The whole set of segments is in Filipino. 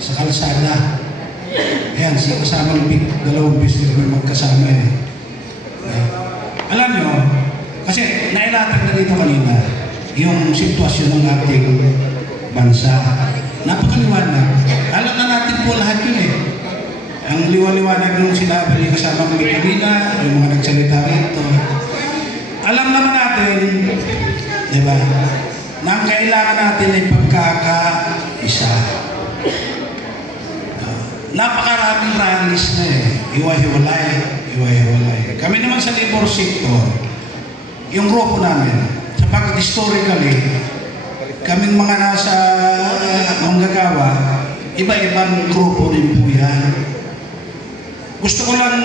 sa kalsada. Ayan, si kasamang dalawang business na magkasama eh. Alam nyo, kasi nailatag na dito kanina yung sitwasyon ng ating bansa. Napakaliwanag. Alam na natin po lahat yun eh. Ang liwaliwanag nung sinabi yung kasamang kanina, yung mga nagsalita rito. Alam naman natin, di ba, na ang kailangan natin ay pagkakaisa. Napakaraming rallies na eh. Iwa-hiwalay. Kami naman sa labor sector, yung grupo namin, sapagkat historically, kaming mga nasa manggagawa, iba-ibang grupo rin po yan. Gusto ko lang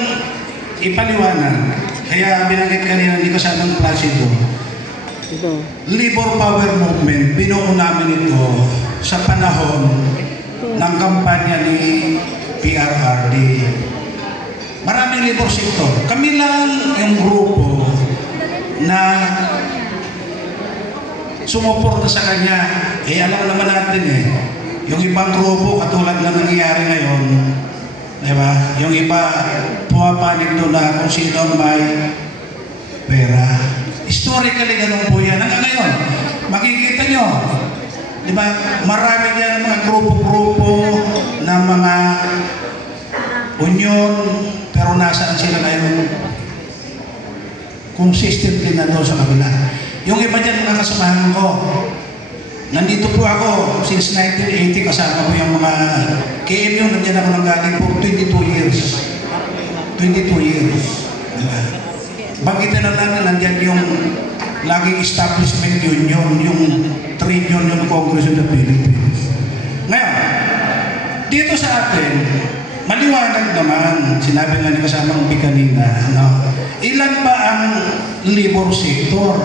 ipaliwanag, kaya binanggit kanina ni Kasamang Placido, Labor Power Movement, binuo namin ito sa panahon ng kampanya ni PRRD. Maraming labor sector. Kami lang yung grupo na sumuporta sa kanya. Alam naman natin eh, yung ibang grupo katulad na nangyayari ngayon, diba? Yung iba pumapanig doon na kung sino may pera. Historically ganun po yan. Hanggang ngayon, makikita nyo, diba? Marami yan mga grupo-grupo na mga union, pero nasaan sila ngayon? Consistently na doon sa kabila. Yung iba dyan mga kasamahan ko, nandito po ako since 1980, kasama ko yung mga KMU, nandiyan ako nanggaling for 22 years. 22 years. Diba? Banggitin na natin, nandiyan yung laging establishment union, yung trade union Congress of the Philippines. Ngayon, dito sa atin, maliwanag naman, sinabi nga ni Kasamang kanina, no? Ilan ba ang labor sector?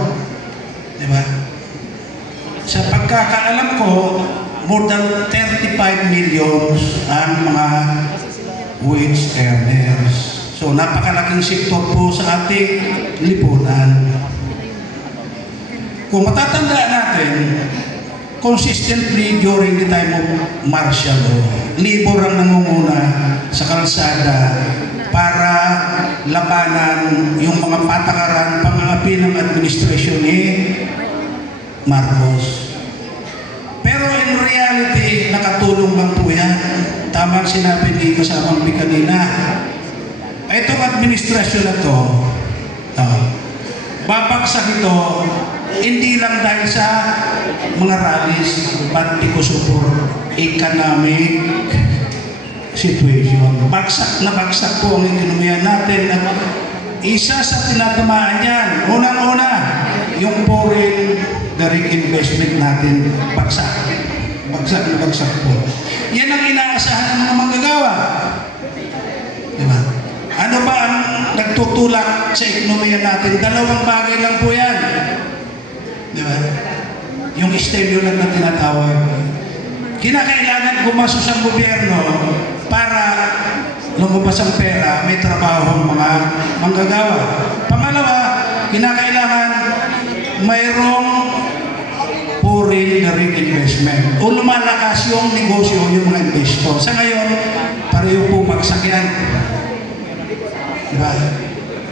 Diba? Sa pagkakaalam ko, more than 35 million ang mga wage earners. So, napakalaking sektor po sa ating lipunan. Kung matatandaan natin, consistently during the time of martial law, labor ang nangunguna sa kalsada para labanan yung mga patakaran, pang-aapi ng administrasyon ni Marcos. Pero in reality, nakatulong lang po yan. Tama ang sinabi ni Kasamang kanina. Itong administrasyon na to, babagsak ito, hindi lang dahil sa mga rallies, but because of economic situation. Bagsak na bagsak po ang ekonomiya natin. At isa sa tinatamaan yan, unang-una, yung foreign direct investment natin, bagsak. Bagsak na bagsak po. Yan ang inaasahan ng mga manggagawa. Diba? Ano ba ang nagtutulak sa ekonomiya natin? Dalawang bagay lang po yan. Diba? Yung stimulant na tinatawag. Kinakailangan gumasos ang gobyerno para lumabas ang pera, may trabaho ang mga manggagawa. Pangalawa, kinakailangan mayroong foreign direct investment o lumalakas yung negosyo, yung mga investor. Sa ngayon, pareho po bagsak yan. Diba?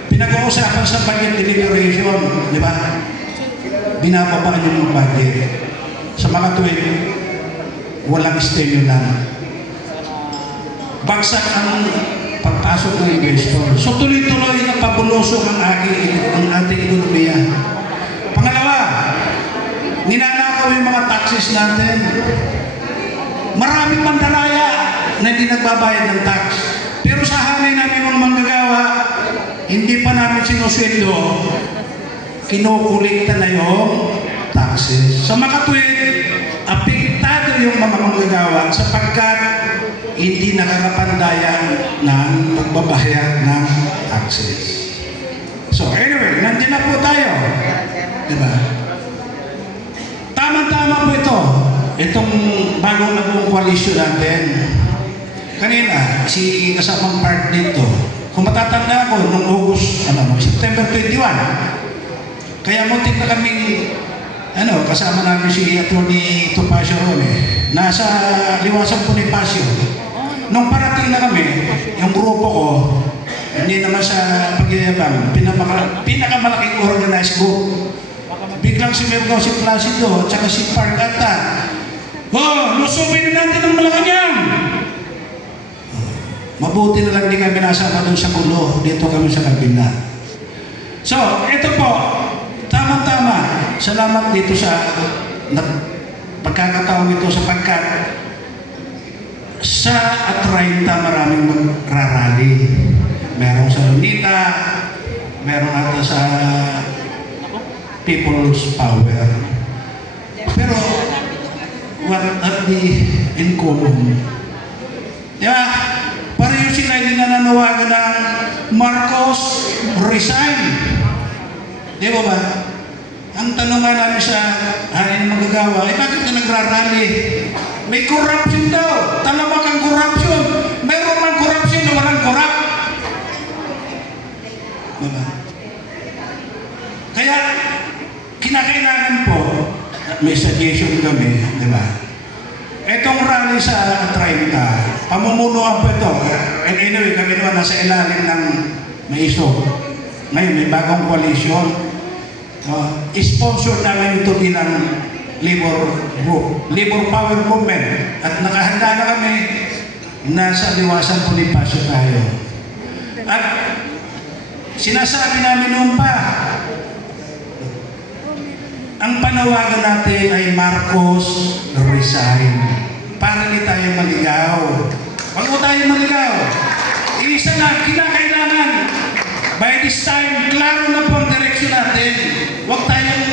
Pinag-uusapan sa budget deliberation, diba? Binababaan yung budget. Sa mga tuwing, walang stimulant. Bagsak ang pagpasok ng investor. So tuloy-tuloy na pabulusok ang ating ekonomiya. Pangalawa, ninanakaw yung mga taxes natin. Maraming mandaraya na hindi nagbabayad ng tax. Pero sa hanay namin mga manggagawa, hindi pa namin sinusweldo, kinukulikta na yung taxes. Sa makatwid, apektado yung mga manggagawa sapagkat hindi nakakapandayan ng pagbabayad ng taxes. So anyway, nandiyan na po tayo. Diba? Tama-tama po ito. Itong bagong nagong koalisyon natin. Kanina, si kasamang part dito, kung matatanda ko, noong August, September 21, kaya muntik na kami, kasama namin si Atty. Topacio Ron nasa Liwasan Bonifacio. Nung parating na kami, yung grupo ko, hindi naman sa pagyayabang, pinakamalaking organized group. Biglang sumirgaw si Placido, tsaka si Park Ata. Oh, lusubin na natin ang Malacanang! Mabuti na lang di kami nasama doon sa gulo. Dito kami sa kabila. So, ito po, tamang-tama. Salamat dito sa pagkakataon ito sapagkat sa Atrainta maraming magrarally. Merong sa Lunita, merong ata sa People's Power. Pero, what are the in common? Diba? Pareho sila hindi nananawagan ng Marcos resign. Di ba ba? Ang tanong nga namin sa hain magagawa, bakit ka nagrarally? May corruption daw. Talamak ang corruption. Mayroon mang corruption na walang corrupt. Diba? Kaya, kinakailangan po, may suggestion kami, di ba? Etong rally sa 30, pamumunuan po ito. And anyway, kami naman nasa ilalim ng MAISO. Ngayon, may bagong koalisyon. Sponsor namin ito bilang labor group, labor power movement. At nakahanda na kami, nasa Liwasan Bonifacio tayo. At sinasabi namin noon pa, ang panawagan natin ay Marcos resign. Para hindi tayo maligaw. Huwag mo tayo maligaw. Isa na, kinakailangan. By this time, klaro na po ang direksyon natin. Huwag tayong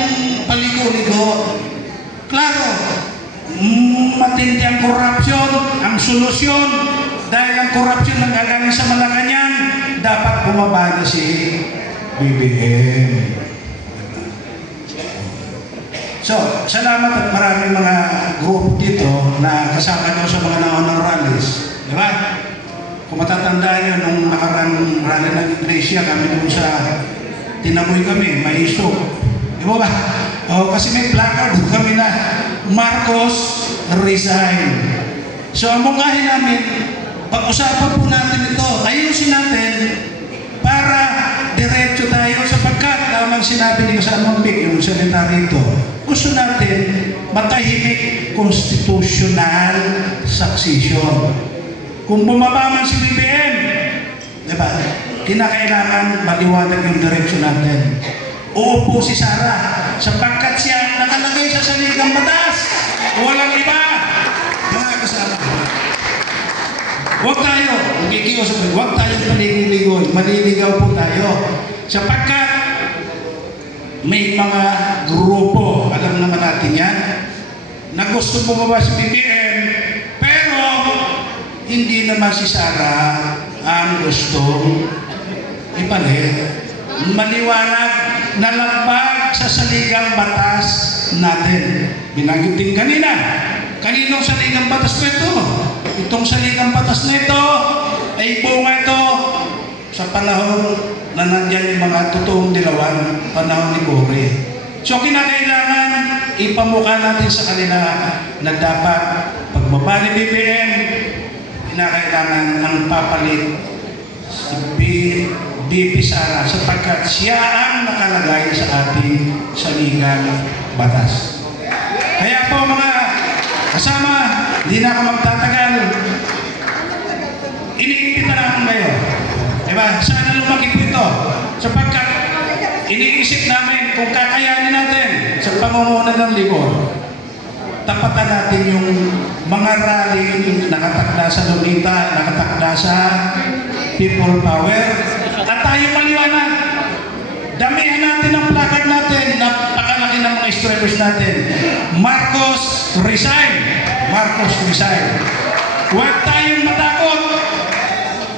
paligo-ligo. Klaro. Matindi ang korupsyon, ang solusyon. Dahil ang korupsyon na gagaling sa Malacanang, dapat bumaba na si BBM. So, salamat at maraming mga group dito na kasama nyo sa mga naunang rallies. Di ba? Kung matatandaan nyo, nung nakarang rally ng Iglesia, kami doon sa Tinamoy kami, MAISO. Di ba ba? O, kasi may placard kami na Marcos resign. So, ang mungkahin namin, pag-usapan po natin ito, ayusin natin para diretso tayo sapagkat tamang sinabi ni Kasamang Vic, yung salita rito, gusto natin matahimik constitutional succession. Kung bumaba man si BBM, diba, kinakailangan maliwanag yung direksyon natin. Uupo si Sara sapagkat siya nakalagay sa saligang batas. Walang iba. Mga kasama. Huwag tayo, huwag tayo paligoy-ligoy. Maliligaw po tayo. Sapagkat may mga grupo, alam naman natin yan, na gusto bumaba si BBM, pero hindi naman si Sara ang gustong ipalit. Maliwanag na labag sa saligang batas natin. Binanggit din kanina. Kaninong saligang batas ko ito? Itong saligang batas na ito ay bunga ito sa panahon na nandyan yung mga totoong dilawan, panahon ni Cory. So kinakailangan ipamukha natin sa kanila na dapat pagbaba ni BBM, kinakailangan ang papalit si BP Sara sapagkat siya ang nakalagay sa ating saligang batas. Kaya po mga kasama, hindi na ako magtatagal. Iniimbita na ako ngayon. Diba? Sana lumaki po ito. Sapagkat iniisip namin kung kakayanin natin sa pangunguna ng libor. Tapatan natin yung mga rally nakatakda sa Lunita, nakatakda sa People Power. At tayo maliwanag. Damihan natin ang placard natin. Napakalaki ng mga streamers natin. Marcos resign. Marcos resign. Huwag tayong matakot.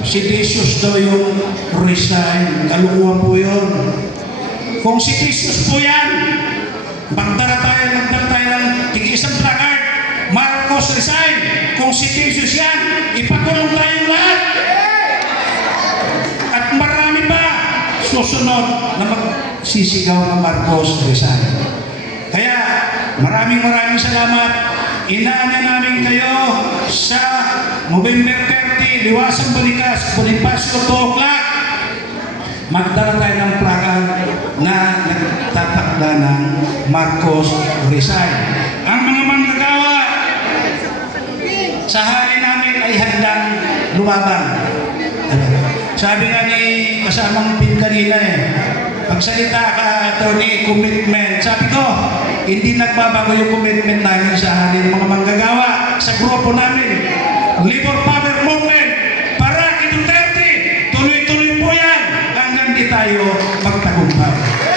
Si Jesus daw yung resign. Kalukuhan po yun. Kung si Jesus po yan, magdala tayo ng tig-isang placard. Marcos resign. Kung si Jesus yan, ipakulong tayong lahat. At marami pa susunod na magsisigaw ng Marcos resign. Kaya maraming salamat. Inaanya namin kayo sa November 30, Liwasang Bonifacio, 2 o'clock. Magdala tayo ng plaka na nagtatakda ng Marcos resign. Ang mga manggagawa sa hali namin ay handang lumaban. Sabi nga ni kasamang Pin kanina pagsalita ka, attorney, commitment. Sabi ko, hindi nagbabago yung commitment namin sa hali ng mga manggagawa sa grupo namin. Labor Power Movement, para Duterte, tuloy-tuloy po yan hanggang di tayo magtagumpay.